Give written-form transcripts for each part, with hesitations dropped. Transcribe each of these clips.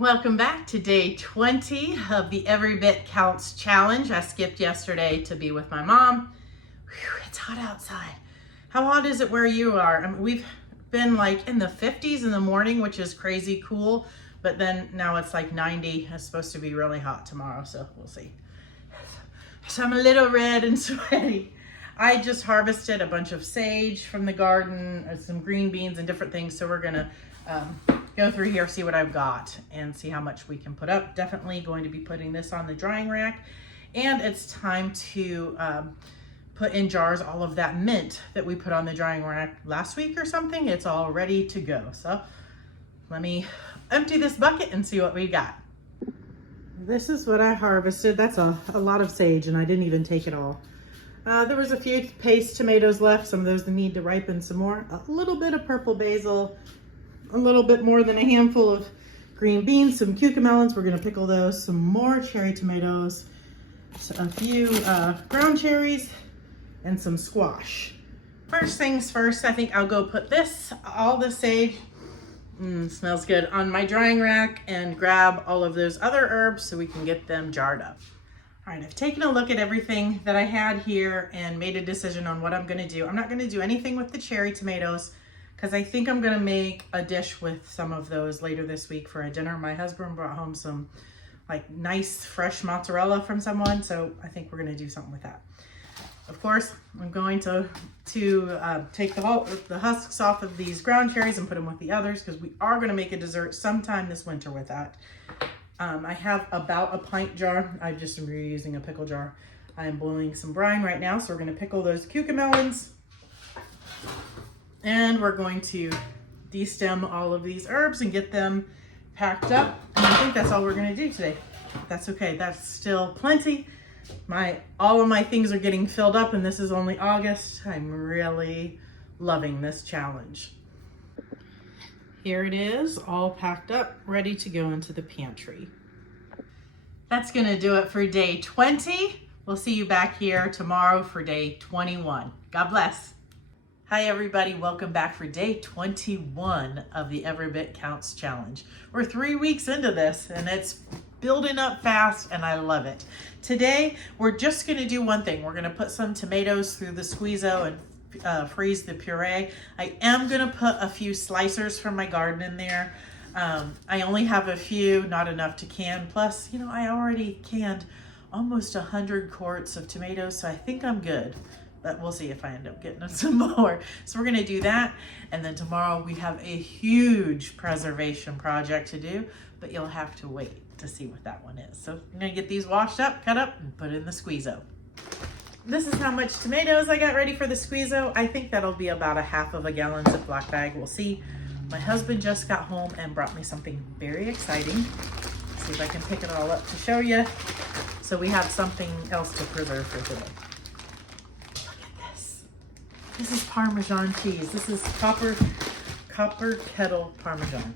Welcome back to day 20 of the Every Bit Counts challenge. I skipped yesterday to be with my mom. Whew, it's hot outside. How hot is it where you are? I mean, we've been like in the 50s in the morning, which is crazy cool, but then now it's like 90. It's supposed to be really hot tomorrow, so we'll see. So I'm a little red and sweaty. I just harvested a bunch of sage from the garden, some green beans and different things, so we're gonna go through here, see what I've got and see how much we can put up. Definitely going to be putting this on the drying rack, and it's time to put in jars all of that mint that we put on the drying rack last week or something. It's all ready to go. So let me empty this bucket and see what we got. This is what I harvested. That's a lot of sage, and I didn't even take it all. There was a few paste tomatoes left. Some of those need to ripen some more. A little bit of purple basil, a little bit more than a handful of green beans, some cucamelons. We're gonna pickle those. Some more cherry tomatoes, a few ground cherries, and some squash. First things first, I think I'll go put all the sage, smells good, on my drying rack and grab all of those other herbs so we can get them jarred up. All right, I've taken a look at everything that I had here and made a decision on what I'm gonna do. I'm not gonna do anything with the cherry tomatoes because I think I'm gonna make a dish with some of those later this week for a dinner. My husband brought home some like nice fresh mozzarella from someone, so I think we're gonna do something with that. Of course, I'm going to take the husks off of these ground cherries and put them with the others because we are gonna make a dessert sometime this winter with that. I have about a pint jar. I just am reusing a pickle jar. I'm boiling some brine right now, so we're gonna pickle those cucamelons. And we're going to destem all of these herbs and get them packed up. And I think that's all we're gonna do today. That's okay, that's still plenty. All of my things are getting filled up, and this is only August. I'm really loving this challenge. Here it is, all packed up, ready to go into the pantry. That's gonna do it for day 20. We'll see you back here tomorrow for day 21. God bless. Hi everybody, welcome back for day 21 of the Every Bit Counts challenge. We're 3 weeks into this and it's building up fast and I love it. Today, we're just gonna do one thing. We're gonna put some tomatoes through the squeezo and freeze the puree. I am gonna put a few slicers from my garden in there. I only have a few, not enough to can. Plus, I already canned almost 100 quarts of tomatoes, so I think I'm good. But we'll see if I end up getting some more. So we're gonna do that. And then tomorrow we have a huge preservation project to do, but you'll have to wait to see what that one is. So I'm gonna get these washed up, cut up, and put in the squeezo. This is how much tomatoes I got ready for the squeezo. I think that'll be about a half of a gallon Ziploc bag. We'll see. My husband just got home and brought me something very exciting. Let's see if I can pick it all up to show you. So we have something else to preserve for today. This is Parmesan cheese. This is copper kettle Parmesan.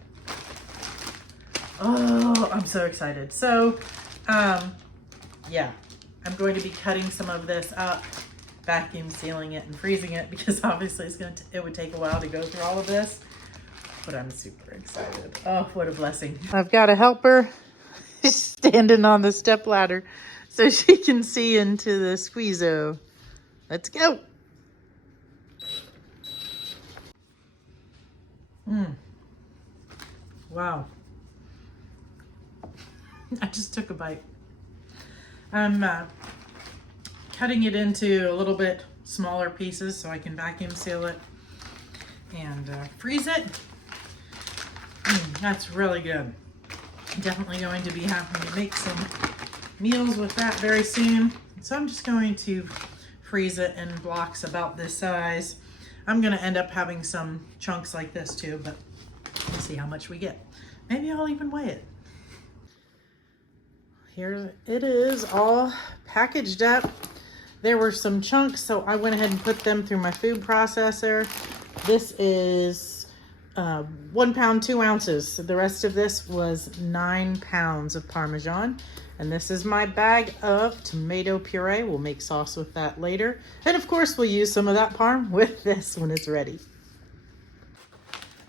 Oh, I'm so excited. So, yeah, I'm going to be cutting some of this up, vacuum sealing it and freezing it because obviously it would take a while to go through all of this, but I'm super excited. Oh, what a blessing. I've got a helper standing on the step ladder so she can see into the squeezo. Let's go. Wow. I just took a bite. I'm cutting it into a little bit smaller pieces so I can vacuum seal it and freeze it. That's really good. I'm definitely going to be having to make some meals with that very soon. So I'm just going to freeze it in blocks about this size. I'm gonna end up having some chunks like this too, but we'll see how much we get. Maybe I'll even weigh it. Here it is, all packaged up. There were some chunks, so I went ahead and put them through my food processor. This is 1 pound, 2 ounces. The rest of this was 9 pounds of Parmesan. And this is my bag of tomato puree. We'll make sauce with that later. And of course, we'll use some of that parm with this when it's ready.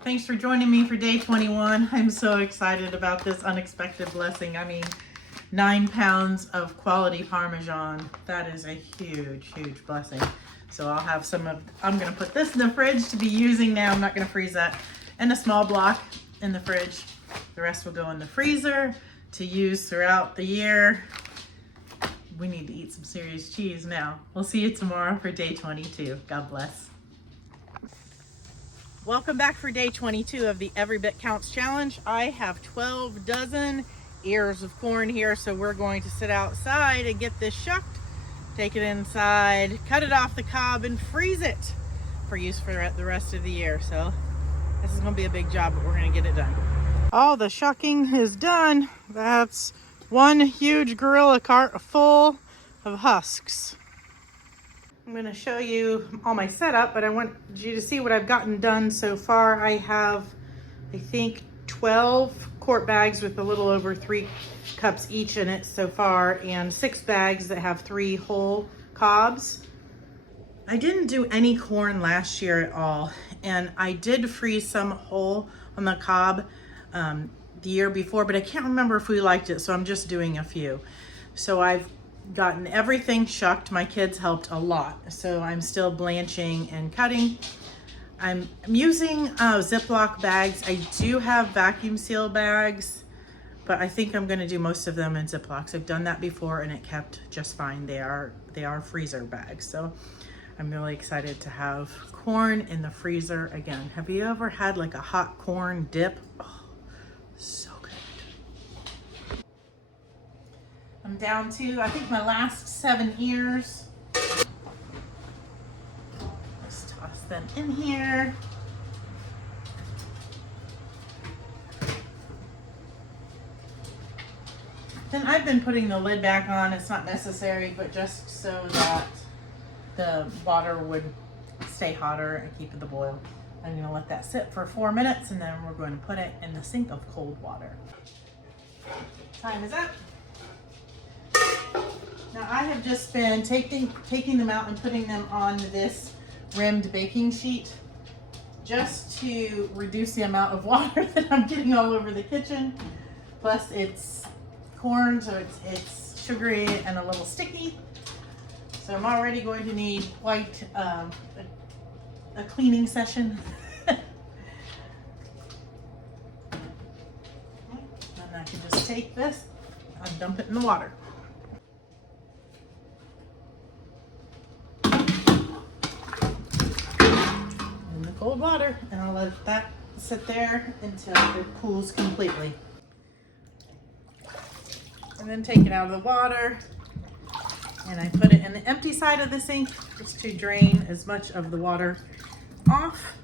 Thanks for joining me for day 21. I'm so excited about this unexpected blessing. I mean, 9 pounds of quality Parmesan. That is a huge, huge blessing. So I'll have some of, I'm gonna put this in the fridge to be using now. I'm not gonna freeze that. And a small block in the fridge. The rest will go in the freezer to use throughout the year. We need to eat some serious cheese now. We'll see you tomorrow for day 22. God bless. Welcome back for day 22 of the Every Bit Counts Challenge. I have 12 dozen ears of corn here, so we're going to sit outside and get this shucked, take it inside, cut it off the cob, and freeze it for use for the rest of the year. So this is gonna be a big job, but we're gonna get it done. All the shucking is done. That's one huge gorilla cart full of husks. I'm going to show you all my setup, but I want you to see what I've gotten done so far. I have, I think, 12 quart bags with a little over 3 cups each in it so far, and 6 bags that have 3 whole cobs. I didn't do any corn last year at all, and I did freeze some whole on the cob the year before, but I can't remember if we liked it, so I'm just doing a few. So I've gotten everything shucked. My kids helped a lot, so I'm still blanching and cutting. I'm using Ziploc bags. I do have vacuum seal bags, but I think I'm going to do most of them in Ziplocs. I've done that before and it kept just fine. They are freezer bags, so I'm really excited to have corn in the freezer again. Have you ever had like a hot corn dip? Oh, so good. I'm down to, I think, my last 7 ears. Let's toss them in here. Then I've been putting the lid back on. It's not necessary, but just so that the water would stay hotter and keep the boil. I'm going to let that sit for 4 minutes, and then we're going to put it in the sink of cold water. Time is up. Now I have just been taking them out and putting them on this rimmed baking sheet just to reduce the amount of water that I'm getting all over the kitchen. Plus it's corn, so it's sugary and a little sticky. So I'm already going to need quite a cleaning session. And I can just take this and dump it in the water. In the cold water, and I'll let that sit there until it cools completely. And then take it out of the water, and I put it in the empty side of the sink just to drain as much of the water off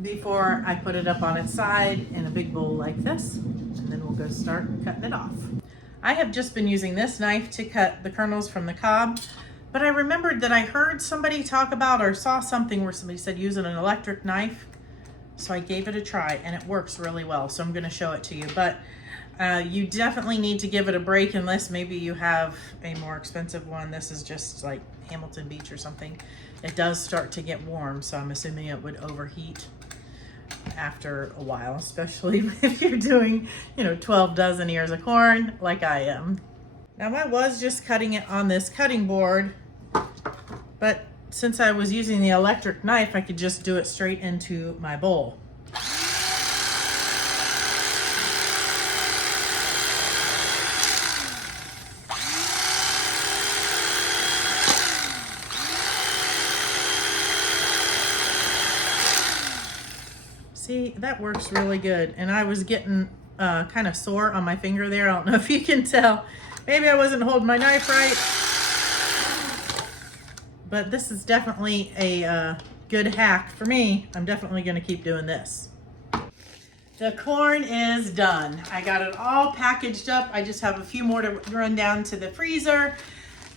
before I put it up on its side in a big bowl like this, and then we'll go start cutting it off. I have just been using this knife to cut the kernels from the cob, but I remembered that I heard somebody talk about or saw something where somebody said using an electric knife, so I gave it a try and it works really well, so I'm going to show it to you. But you definitely need to give it a break unless maybe you have a more expensive one. This is just like Hamilton Beach or something. It does start to get warm, so I'm assuming it would overheat after a while, especially if you're doing, 12 dozen ears of corn like I am. Now I was just cutting it on this cutting board, but since I was using the electric knife, I could just do it straight into my bowl. See, that works really good. And I was getting kind of sore on my finger there. I don't know if you can tell. Maybe I wasn't holding my knife right. But this is definitely a good hack for me. I'm definitely going to keep doing this. The corn is done. I got it all packaged up. I just have a few more to run down to the freezer.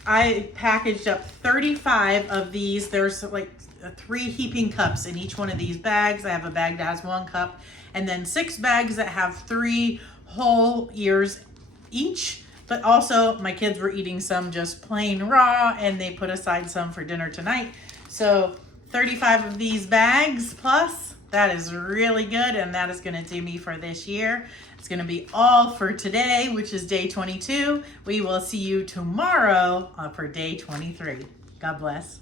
I packaged up 35 of these. There's like 3 heaping cups in each one of these bags. I have a bag that has 1 cup, and then 6 bags that have 3 whole ears each. But also my kids were eating some just plain raw, and they put aside some for dinner tonight. So 35 of these bags plus. That is really good, and that is gonna do me for this year. It's gonna be all for today, which is day 22. We will see you tomorrow for day 23. God bless.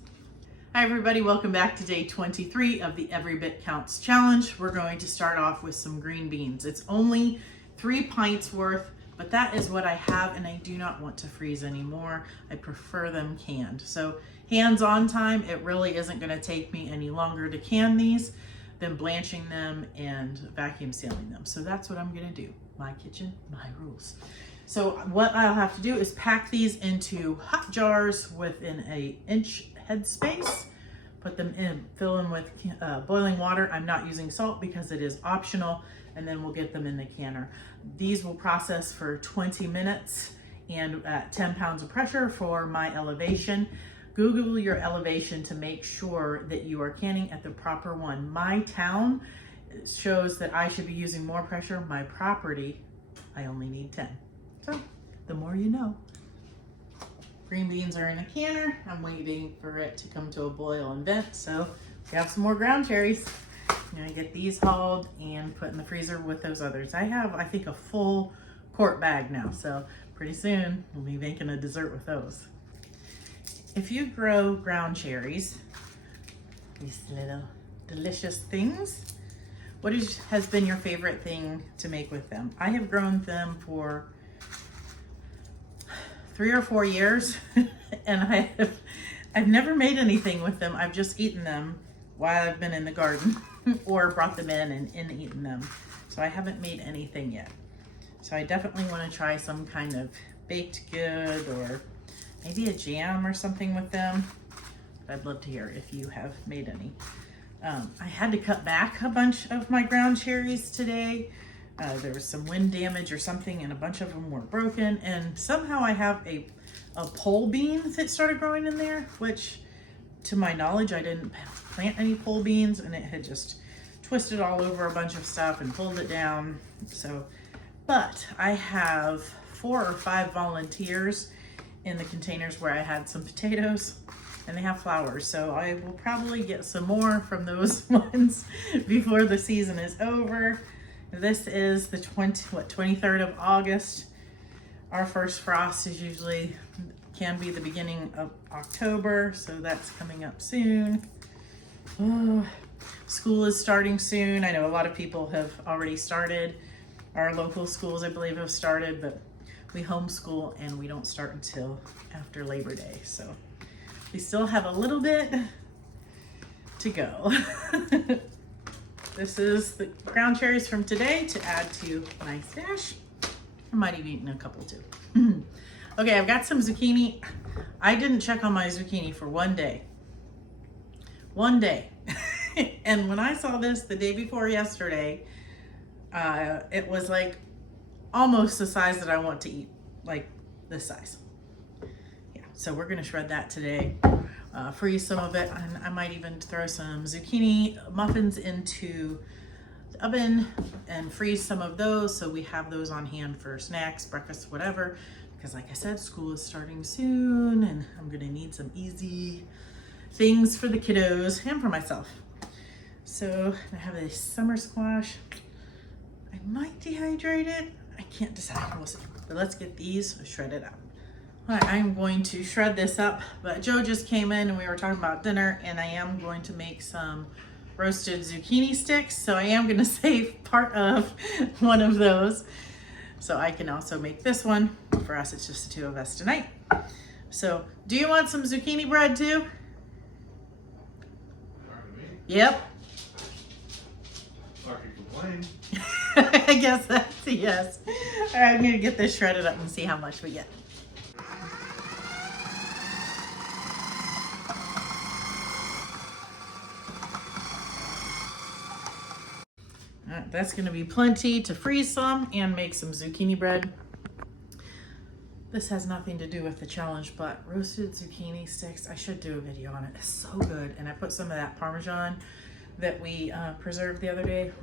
Hi everybody, welcome back to day 23 of the Every Bit Counts Challenge. We're going to start off with some green beans. It's only 3 pints worth, but that is what I have, and I do not want to freeze anymore. I prefer them canned. So hands-on time, it really isn't gonna take me any longer to can these than blanching them and vacuum sealing them. So that's what I'm gonna do. My kitchen, my rules. So what I'll have to do is pack these into hot jars within an inch headspace, put them in, fill them with boiling water. I'm not using salt because it is optional, and then we'll get them in the canner. These will process for 20 minutes and at 10 pounds of pressure for my elevation. Google your elevation to make sure that you are canning at the proper one. My town shows that I should be using more pressure. My property, I only need 10. So the more you know. Green beans are in a canner. I'm waiting for it to come to a boil and vent. So we have some more ground cherries. I'm gonna get these hauled and put in the freezer with those others. I have, I think, a full quart bag now. So pretty soon we'll be making a dessert with those. If you grow ground cherries, these little delicious things, what has been your favorite thing to make with them? I have grown them for 3 or 4 years, and I've never made anything with them. I've just eaten them while I've been in the garden or brought them in and eaten them. So I haven't made anything yet. So I definitely want to try some kind of baked good or maybe a jam or something with them. I'd love to hear if you have made any. I had to cut back a bunch of my ground cherries today. There was some wind damage or something, and a bunch of them were broken. And somehow I have a pole bean that started growing in there, which to my knowledge, I didn't plant any pole beans, and it had just twisted all over a bunch of stuff and pulled it down. So, but I have 4 or 5 volunteers in the containers where I had some potatoes, and they have flowers. So I will probably get some more from those ones before the season is over. This is the 23rd of August. Our first frost is usually, can be the beginning of October, so that's coming up soon. Oh, school is starting soon. I know a lot of people have already started. Our local schools, I believe, have started, but we homeschool and we don't start until after Labor Day. So we still have a little bit to go. This is the ground cherries from today to add to my stash. I might have eaten a couple too. Okay, I've got some zucchini. I didn't check on my zucchini for 1 day. 1 day. And when I saw this the day before yesterday, it was like almost the size that I want to eat, like this size. Yeah, so we're gonna shred that today. Freeze some of it, and I might even throw some zucchini muffins into the oven and freeze some of those so we have those on hand for snacks, breakfast, whatever, because like I said, school is starting soon and I'm gonna need some easy things for the kiddos and for myself. So I have a summer squash. I might dehydrate it. I can't decide, we'll see. But let's get these shredded up. All right, I'm going to shred this up, but Joe just came in and we were talking about dinner, and I am going to make some roasted zucchini sticks. So I am gonna save part of one of those so I can also make this one. For us, it's just the 2 of us tonight. So do you want some zucchini bread too? Yep. I can complain. I guess that's a yes. All right, I'm gonna get this shredded up and see how much we get. All right, that's gonna be plenty to freeze some and make some zucchini bread. This has nothing to do with the challenge, but roasted zucchini sticks, I should do a video on it. It's so good. And I put some of that Parmesan that we preserved the other day.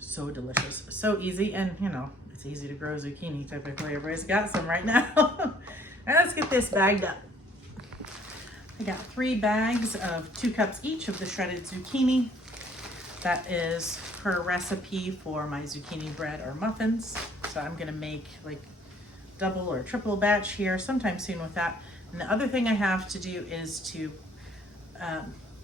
So delicious, so easy, and you know, it's easy to grow zucchini typically. Everybody's got some right now. All right, let's get this bagged up. I got 3 bags of 2 cups each of the shredded zucchini. That is per recipe for my zucchini bread or muffins. So I'm gonna make like double or triple batch here sometime soon with that. And the other thing I have to do is to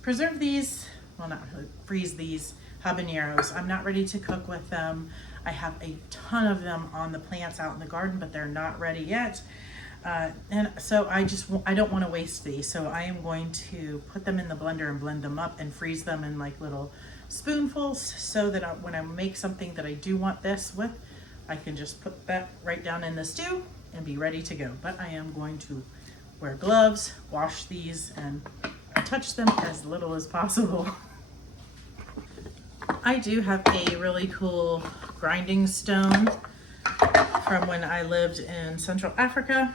preserve these, well, not really, freeze these habaneros. I'm not ready to cook with them. I have a ton of them on the plants out in the garden, but they're not ready yet. And so I don't want to waste these. So I am going to put them in the blender and blend them up and freeze them in like little spoonfuls so that when I make something that I do want this with, I can just put that right down in the stew and be ready to go. But I am going to wear gloves, wash these, and touch them as little as possible. I do have a really cool grinding stone from when I lived in Central Africa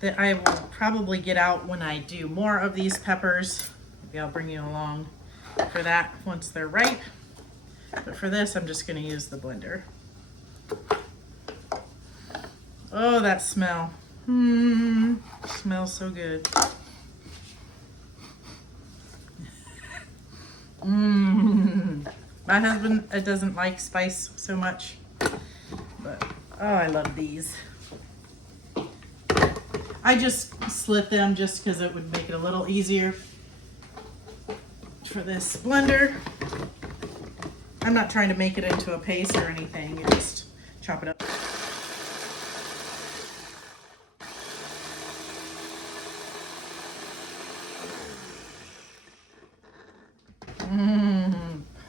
that I will probably get out when I do more of these peppers. Maybe I'll bring you along for that once they're ripe. But for this, I'm just going to use the blender. Oh, that smell. Smells so good. My husband doesn't like spice so much, but oh, I love these. I just slit them just because it would make it a little easier for this blender. I'm not trying to make it into a paste or anything. You just chop it up.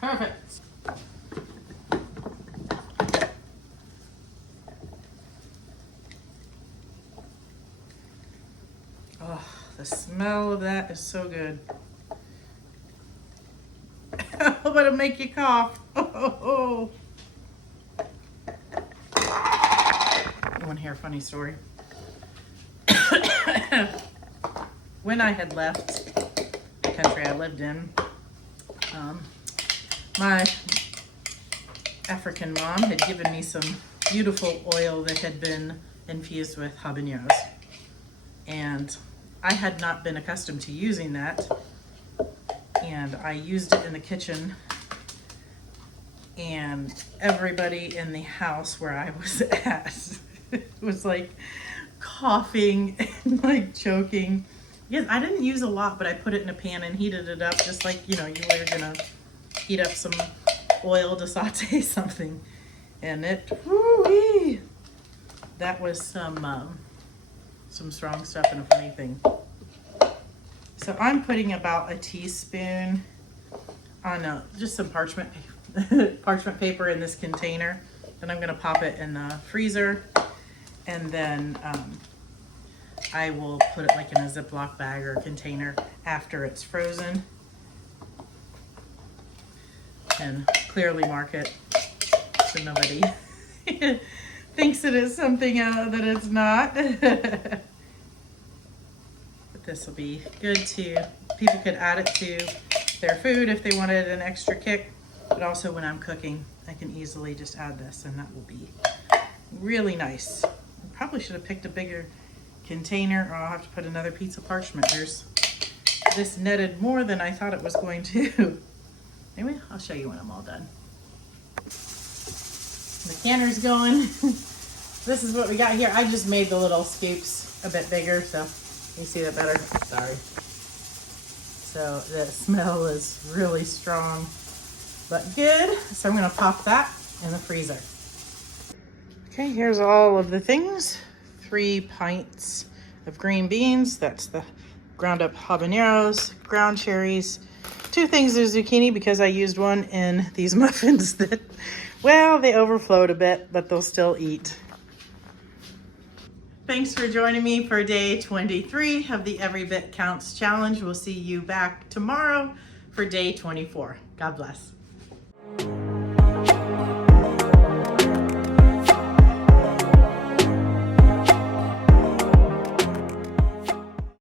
Perfect. Oh, the smell of that is so good. Oh, but it'll make you cough. Oh. You want to hear a funny story? When I had left the country I lived in, my African mom had given me some beautiful oil that had been infused with habaneros. And I had not been accustomed to using that. And I used it in the kitchen. And everybody in the house where I was at was like coughing and like choking. Yes, I didn't use a lot, but I put it in a pan and heated it up just like, you were gonna heat up some oil to saute something. And it, woo-wee, that was some strong stuff and a funny thing. So I'm putting about a teaspoon on just some parchment paper in this container. Then I'm gonna pop it in the freezer, and then I will put it like in a Ziploc bag or container after it's frozen, and clearly mark it so nobody thinks it is something that it's not. But this will be good too. People could add it to their food if they wanted an extra kick, but also when I'm cooking, I can easily just add this, and that will be really nice. I probably should have picked a bigger container, or I'll have to put another piece of parchment. This netted more than I thought it was going to. Anyway, I'll show you when I'm all done. The canner's going. This is what we got here. I just made the little scoops a bit bigger, so you see that better. Sorry. So the smell is really strong, but good. So I'm gonna pop that in the freezer. Okay, here's all of the things. 3 pints of green beans. That's the ground up habaneros, ground cherries, 2 things of zucchini because I used one in these muffins that, well, they overflowed a bit, but they'll still eat. Thanks for joining me for day 23 of the Every Bit Counts Challenge. We'll see you back tomorrow for day 24. God bless.